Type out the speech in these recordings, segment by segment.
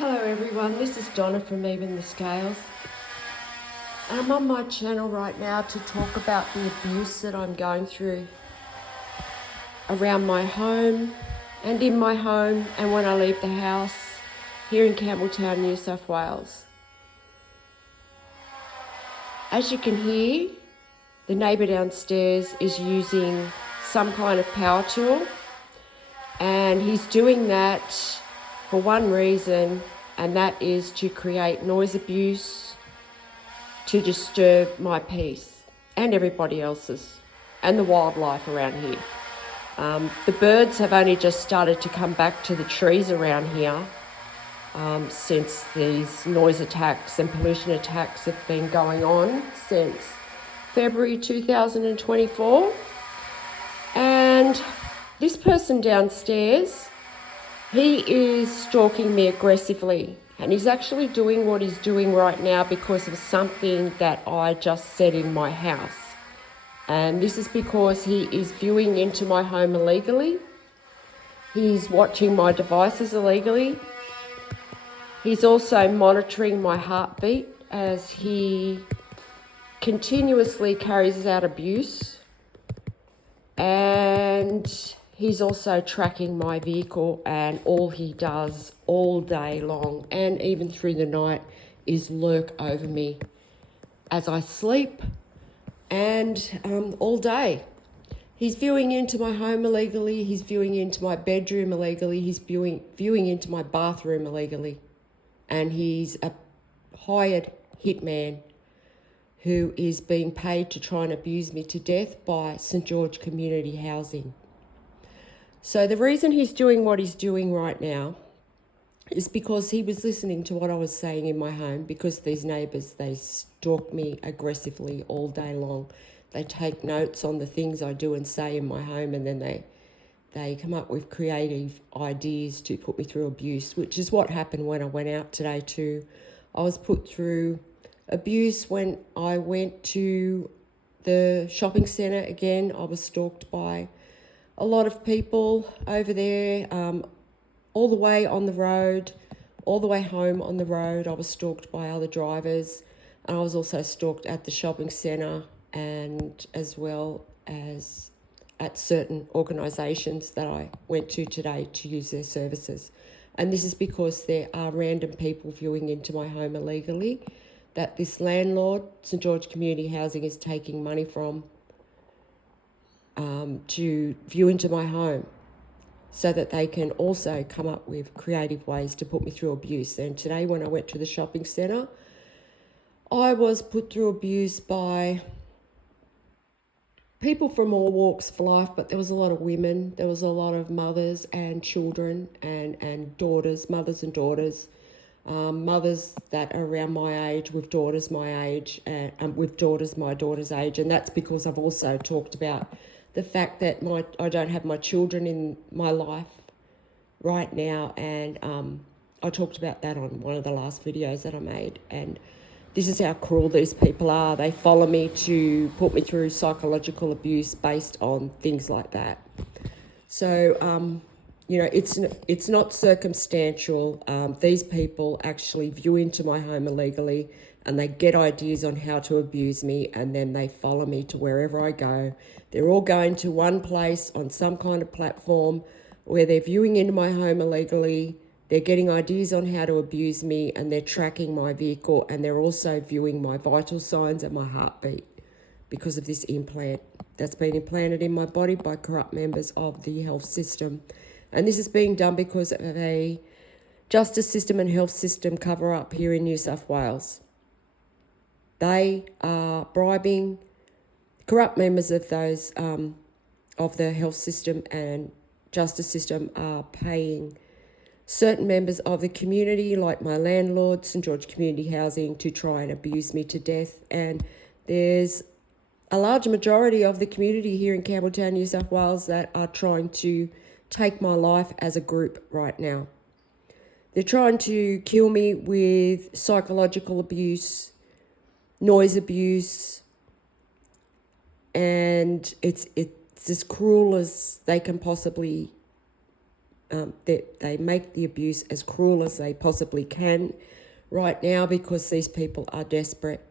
Hello everyone, this is Donna from Even the Scales. And I'm on my channel right now to talk about the abuse that I'm going through around my home and in my home and when I leave the house here in Campbelltown, New South Wales. As you can hear, the neighbour downstairs is using some kind of power tool, and he's doing that for one reason, and that is to create noise abuse, to disturb my peace and everybody else's and the wildlife around here. The birds have only just started to come back to the trees around here since these noise attacks and pollution attacks have been going on since February 2024. And this person downstairs, he is stalking me aggressively, and he's actually doing what he's doing right now because of something that I just said in my house. And this is because he is viewing into my home illegally. He's watching my devices illegally. He's also monitoring my heartbeat as he continuously carries out abuse. And he's also tracking my vehicle, and all he does all day long and even through the night is lurk over me as I sleep and all day. He's viewing into my home illegally, he's viewing into my bedroom illegally, he's viewing into my bathroom illegally. And he's a hired hitman who is being paid to try and abuse me to death by St. George Community Housing. So the reason he's doing what he's doing right now is because he was listening to what I was saying in my home, because these neighbours, they stalk me aggressively all day long. They take notes on the things I do and say in my home, and then they come up with creative ideas to put me through abuse, which is what happened when I went out today too. I was put through abuse when I went to the shopping centre again. I was stalked by a lot of people over there, all the way on the road, all the way home on the road. I was stalked by other drivers, and I was also stalked at the shopping centre and as well as at certain organisations that I went to today to use their services. And this is because there are random people viewing into my home illegally that this landlord, St. George Community Housing, is taking money from to view into my home, so that they can also come up with creative ways to put me through abuse. And today when I went to the shopping centre, I was put through abuse by people from all walks of life, but there was a lot of women, there was a lot of mothers and children and daughters, mothers and daughters, mothers that are around my age with daughters my age and with daughters my daughter's age. And that's because I've also talked about the fact that I don't have my children in my life right now, and I talked about that on one of the last videos that I made. And this is how cruel these people are. They follow me to put me through psychological abuse based on things like that. So, it's not circumstantial. These people actually view into my home illegally, and they get ideas on how to abuse me, and then they follow me to wherever I go. They're all going to one place on some kind of platform where they're viewing into my home illegally. They're getting ideas on how to abuse me, and they're tracking my vehicle, and they're also viewing my vital signs and my heartbeat because of this implant that's been implanted in my body by corrupt members of the health system. And this is being done because of a justice system and health system cover-up here in New South Wales. They are bribing corrupt members of those of the health system and justice system, are paying certain members of the community, like my landlord, St. George Community Housing, to try and abuse me to death. And there's a large majority of the community here in Campbelltown, New South Wales, that are trying to take my life as a group right now. They're trying to kill me with psychological abuse, noise abuse, and it's as cruel as they can possibly they make the abuse as cruel as they possibly can right now, because these people are desperate.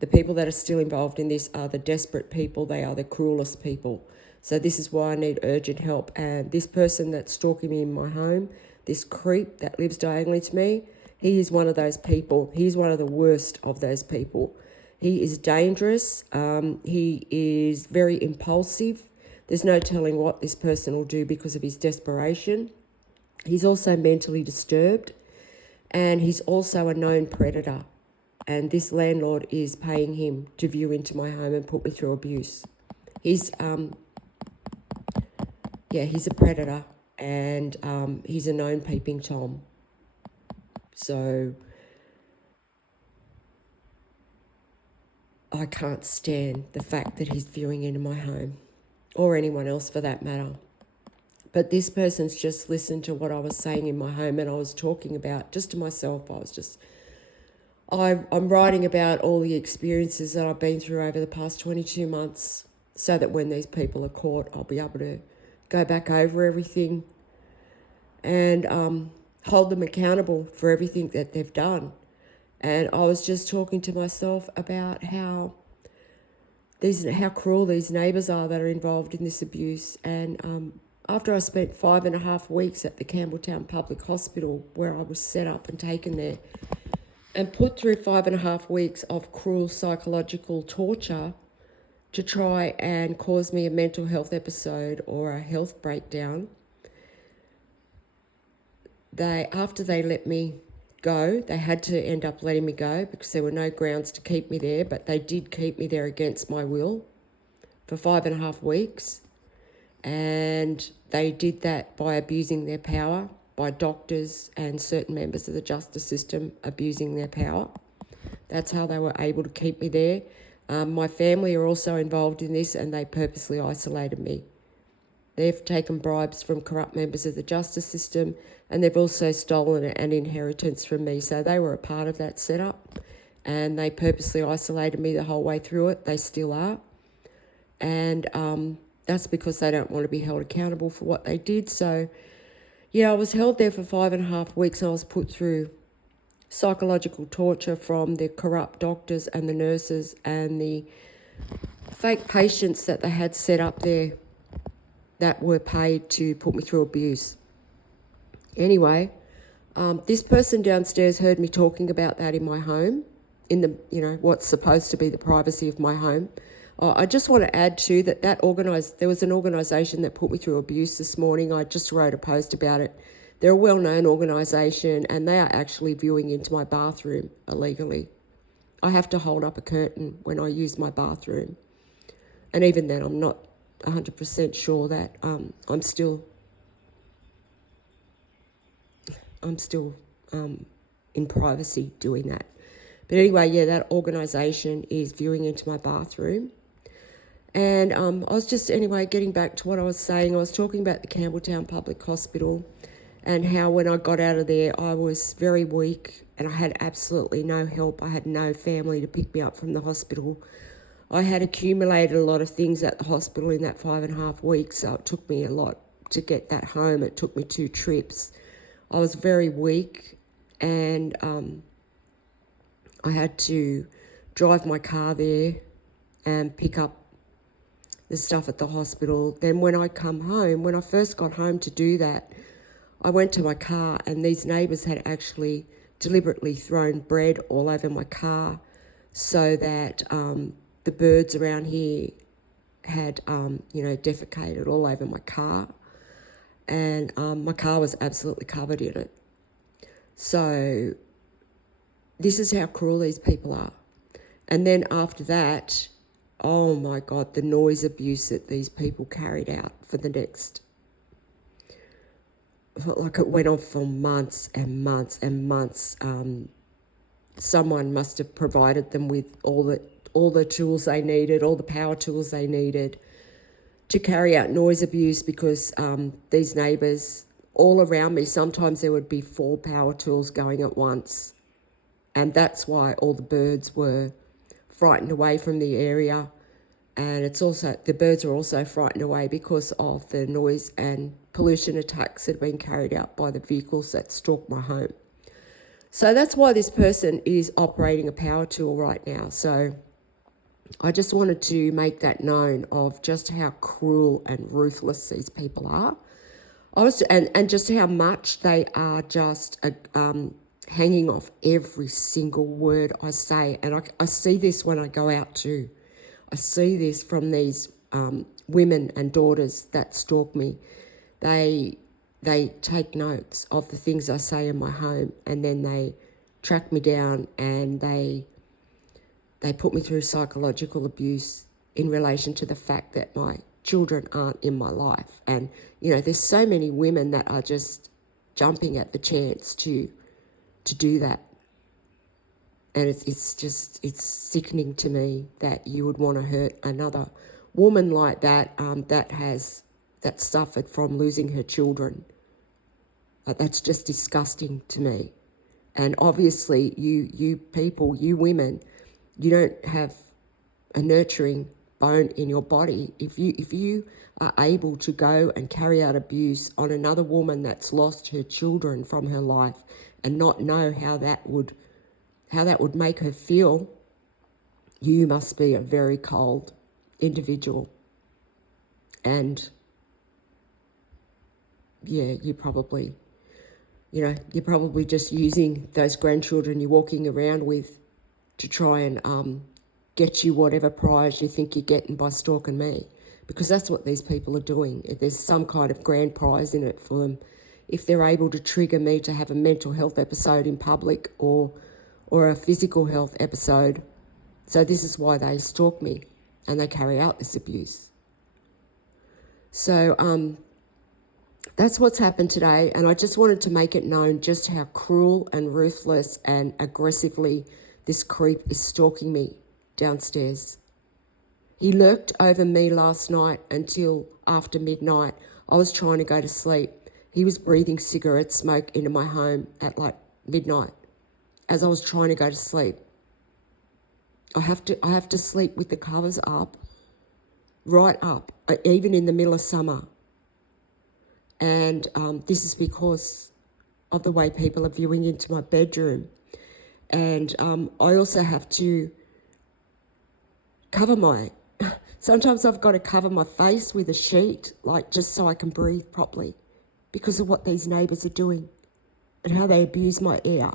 The people that are still involved in this are the desperate people. They are the cruelest people. So this is why I need urgent help. And this person that's stalking me in my home, this creep that lives diagonally to me, he is one of those people. He's one of the worst of those people. He is dangerous. He is very impulsive. There's no telling what this person will do because of his desperation. He's also mentally disturbed, and he's also a known predator. And this landlord is paying him to view into my home and put me through abuse. He's a predator, and he's a known peeping Tom. So I can't stand the fact that he's viewing into my home, or anyone else for that matter. But this person's just listened to what I was saying in my home, and I was talking about, just to myself, I'm writing about all the experiences that I've been through over the past 22 months, so that when these people are caught, I'll be able to go back over everything and hold them accountable for everything that they've done. And I was just talking to myself about how cruel these neighbours are that are involved in this abuse. And after I spent 5.5 weeks at the Campbelltown Public Hospital, where I was set up and taken there, and put through 5.5 weeks of cruel psychological torture to try and cause me a mental health episode or a health breakdown, after they let me go, they had to end up letting me go because there were no grounds to keep me there, but they did keep me there against my will for 5.5 weeks. And they did that by abusing their power, by doctors and certain members of the justice system abusing their power. That's how they were able to keep me there. My family are also involved in this, and they purposely isolated me. They've taken bribes from corrupt members of the justice system, and they've also stolen an inheritance from me. So they were a part of that setup, and they purposely isolated me the whole way through it. They still are. And that's because they don't want to be held accountable for what they did. So, yeah, I was held there for 5.5 weeks, and I was put through psychological torture from the corrupt doctors and the nurses and the fake patients that they had set up there that were paid to put me through abuse. Anyway, this person downstairs heard me talking about that in my home, in the, what's supposed to be the privacy of my home. I just want to add too that there was an organisation that put me through abuse this morning. I just wrote a post about it. They're a well-known organisation, and they are actually viewing into my bathroom illegally. I have to hold up a curtain when I use my bathroom. And even then, I'm not 100% sure that I'm still in privacy doing that. But anyway, yeah, that organisation is viewing into my bathroom. And I was just, getting back to what I was saying. I was talking about the Campbelltown Public Hospital and how when I got out of there, I was very weak and I had absolutely no help. I had no family to pick me up from the hospital. I had accumulated a lot of things at the hospital in that 5.5 weeks, so it took me a lot to get that home. It took me 2 trips. I was very weak, and I had to drive my car there and pick up the stuff at the hospital. Then when I first got home to do that, I went to my car, and these neighbours had actually deliberately thrown bread all over my car so that the birds around here had, defecated all over my car. And my car was absolutely covered in it. So this is how cruel these people are. And then after that, oh my God, the noise abuse that these people carried out for the next... I felt like it went on for months and months and months. Someone must have provided them with all the tools they needed, all the power tools they needed to carry out noise abuse, because these neighbours all around me, sometimes there would be 4 power tools going at once. And that's why all the birds were frightened away from the area. And the birds are also frightened away because of the noise and pollution attacks that have been carried out by the vehicles that stalk my home. So that's why this person is operating a power tool right now. So I just wanted to make that known of just how cruel and ruthless these people are. And just how much they are just hanging off every single word I say. And I see this when I go out too. I see this from these women and daughters that stalk me. They take notes of the things I say in my home, and then they track me down, and they put me through psychological abuse in relation to the fact that my children aren't in my life. And, you know, there's so many women that are just jumping at the chance to do that. And it's sickening to me that you would want to hurt another woman like that, that suffered from losing her children. That's just disgusting to me. And obviously you people, you women, you don't have a nurturing bone in your body. If you are able to go and carry out abuse on another woman that's lost her children from her life and not know how that would make her feel, you must be a very cold individual. And yeah, you're probably just using those grandchildren you're walking around with to try and get you whatever prize you think you're getting by stalking me, because that's what these people are doing. There's some kind of grand prize in it for them if they're able to trigger me to have a mental health episode in public or a physical health episode. So this is why they stalk me and they carry out this abuse. So that's what's happened today, and I just wanted to make it known just how cruel and ruthless and aggressively this creep is stalking me downstairs. He lurked over me last night until after midnight. I was trying to go to sleep. He was breathing cigarette smoke into my home at like midnight as I was trying to go to sleep. I have to sleep with the covers up, right up, even in the middle of summer. And this is because of the way people are viewing into my bedroom. And I also have to cover sometimes I've got to cover my face with a sheet, like just so I can breathe properly, because of what these neighbours are doing and how they abuse my air.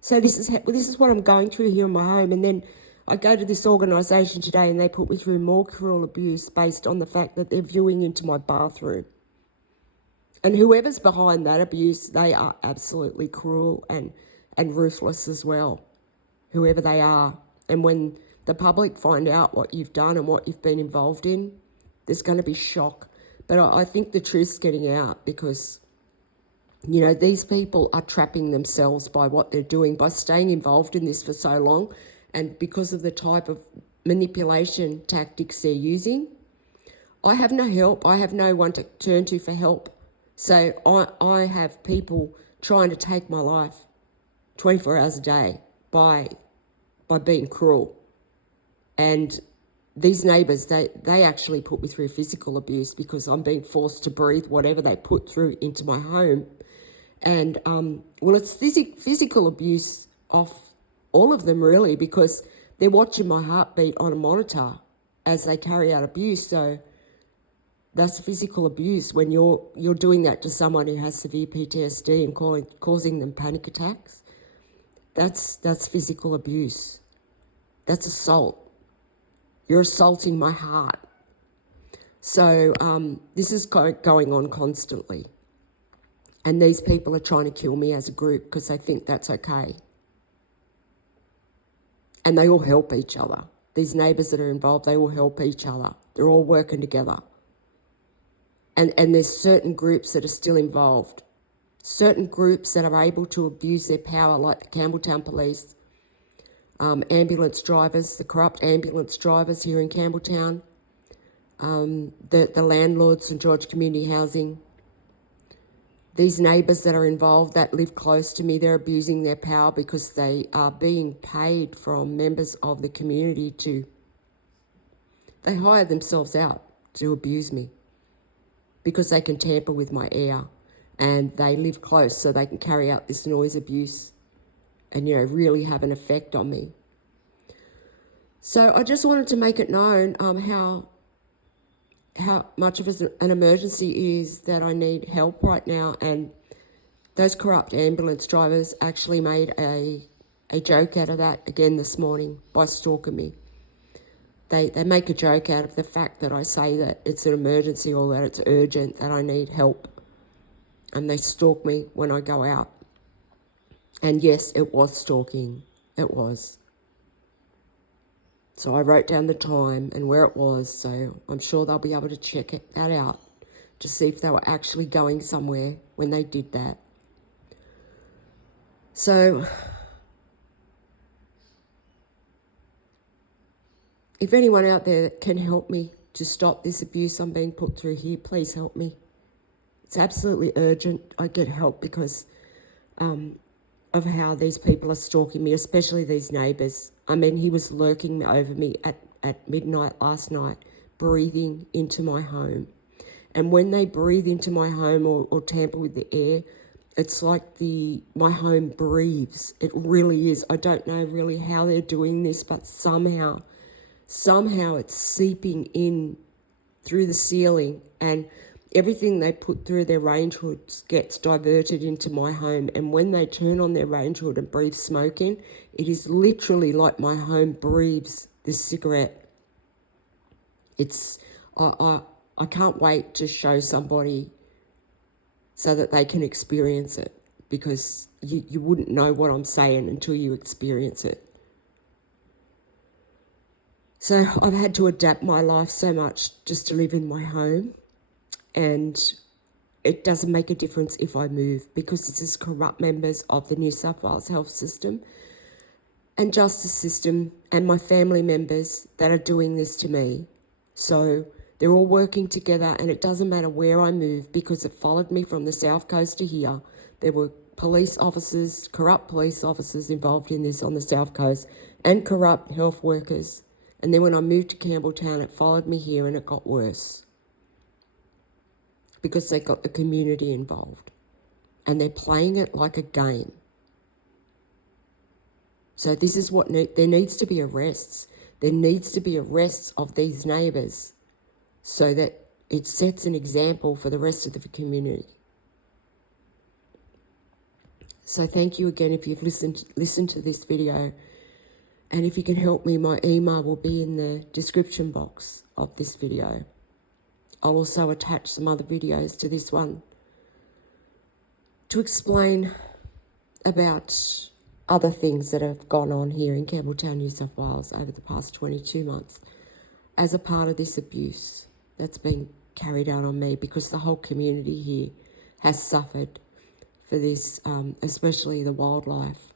So this is what I'm going through here in my home. And then I go to this organisation today and they put me through more cruel abuse based on the fact that they're viewing into my bathroom. And whoever's behind that abuse, they are absolutely cruel and ruthless as well, whoever they are. And when the public find out what you've done and what you've been involved in, there's going to be shock. But I think the truth's getting out because, you know, these people are trapping themselves by what they're doing, by staying involved in this for so long, and because of the type of manipulation tactics they're using. I have no help. I have no one to turn to for help. So I have people trying to take my life 24 hours a day by being cruel. And these neighbours, they actually put me through physical abuse because I'm being forced to breathe whatever they put through into my home. And, well, it's physical abuse off all of them, really, because they're watching my heartbeat on a monitor as they carry out abuse. So that's physical abuse when you're doing that to someone who has severe PTSD and causing them panic attacks. That's physical abuse. That's assault. You're assaulting my heart. So this is going on constantly. And these people are trying to kill me as a group because they think that's okay. And they all help each other. These neighbours that are involved, they all help each other. They're all working together. And there's certain groups that are still involved. Certain groups that are able to abuse their power, like the Campbelltown police, ambulance drivers, the corrupt ambulance drivers here in Campbelltown, the landlords, St George Community Housing. These neighbours that are involved that live close to me, they're abusing their power because they are being paid from members of the community they hire themselves out to abuse me because they can tamper with my air, and they live close so they can carry out this noise abuse and, you know, really have an effect on me. So I just wanted to make it known how much of an emergency is that I need help right now. And those corrupt ambulance drivers actually made a joke out of that again this morning by stalking me. They make a joke out of the fact that I say that it's an emergency or that it's urgent, that I need help. And they stalk me when I go out. And yes, it was stalking. It was. So I wrote down the time and where it was, so I'm sure they'll be able to check that out to see if they were actually going somewhere when they did that. So if anyone out there can help me to stop this abuse I'm being put through here, please help me. It's absolutely urgent. I get help because of how these people are stalking me, especially these neighbours. I mean, he was lurking over me at midnight last night, breathing into my home. And when they breathe into my home or tamper with the air, it's like my home breathes. It really is. I don't know really how they're doing this, but somehow it's seeping in through the ceiling, and everything they put through their range hoods gets diverted into my home. And when they turn on their range hood and breathe smoke in, it is literally like my home breathes this cigarette. It's I can't wait to show somebody so that they can experience it, because you wouldn't know what I'm saying until you experience it. So I've had to adapt my life so much just to live in my home. And it doesn't make a difference if I move, because this is corrupt members of the New South Wales health system and justice system and my family members that are doing this to me. So they're all working together, and it doesn't matter where I move, because it followed me from the South Coast to here. There were corrupt police officers involved in this on the South Coast, and corrupt health workers. And then when I moved to Campbelltown, it followed me here, and it got worse, because they got the community involved and they're playing it like a game. So this is what there needs to be arrests. There needs to be arrests of these neighbours so that it sets an example for the rest of the community. So thank you again if you've listened to this video. And if you can help me, my email will be in the description box of this video. I'll also attach some other videos to this one to explain about other things that have gone on here in Campbelltown, New South Wales over the past 22 months as a part of this abuse that's been carried out on me, because the whole community here has suffered for this, especially the wildlife.